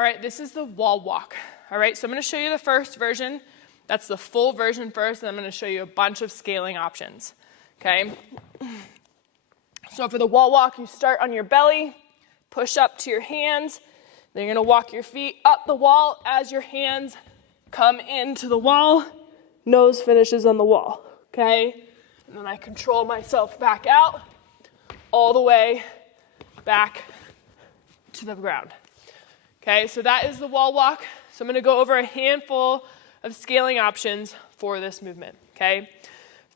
All right, this is the wall walk. All right, so I'm going to show you the first version. That's the full version first, and I'm going to show you a bunch of scaling options. Okay? So for the wall walk, you start on your belly, push up to your hands. Then you're going to walk your feet up the wall as your hands come into the wall. Nose finishes on the wall. Okay? And then I control myself back out all the way back to the ground. Okay, so that is the wall walk. So I'm going to go over a handful of scaling options for this movement. Okay?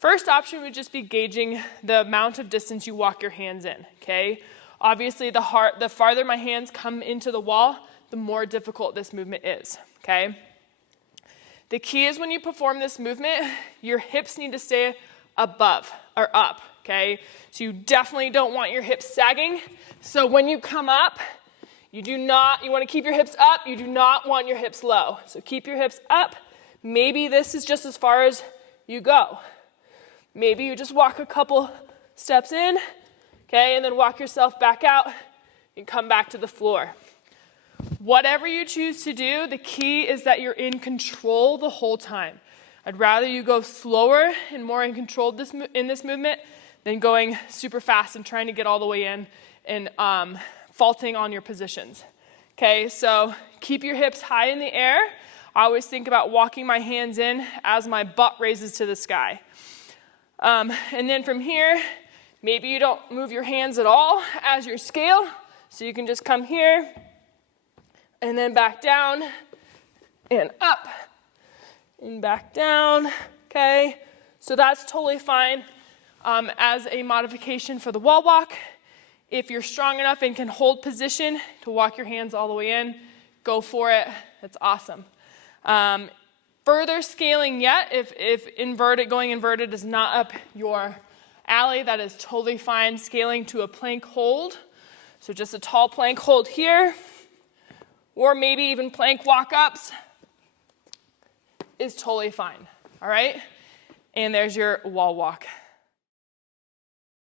First option would just be gauging the amount of distance you walk your hands in. Okay? Obviously, the farther my hands come into the wall, the more difficult this movement is. Okay? The key is when you perform this movement, your hips need to stay above or up. Okay? So you definitely don't want your hips sagging. So when you come up, you want to keep your hips up. You do not want your hips low. So keep your hips up. Maybe this is just as far as you go. Maybe you just walk a couple steps in, okay, and then walk yourself back out and come back to the floor. Whatever you choose to do, the key is that you're in control the whole time. I'd rather you go slower and more in control in this movement than going super fast and trying to get all the way in and faulting on your positions. Okay, so keep your hips high in the air. I always think about walking my hands in as my butt raises to the sky. And then from here, maybe you don't move your hands at all as your scale. So you can just come here and then back down and up and back down. Okay, so that's totally fine as a modification for the wall walk. If you're strong enough and can hold position to walk your hands all the way in, go for it. That's awesome. Further scaling yet, if going inverted is not up your alley, that is totally fine. Scaling to a plank hold. So just a tall plank hold here, or maybe even plank walk-ups is totally fine. All right? And there's your wall walk.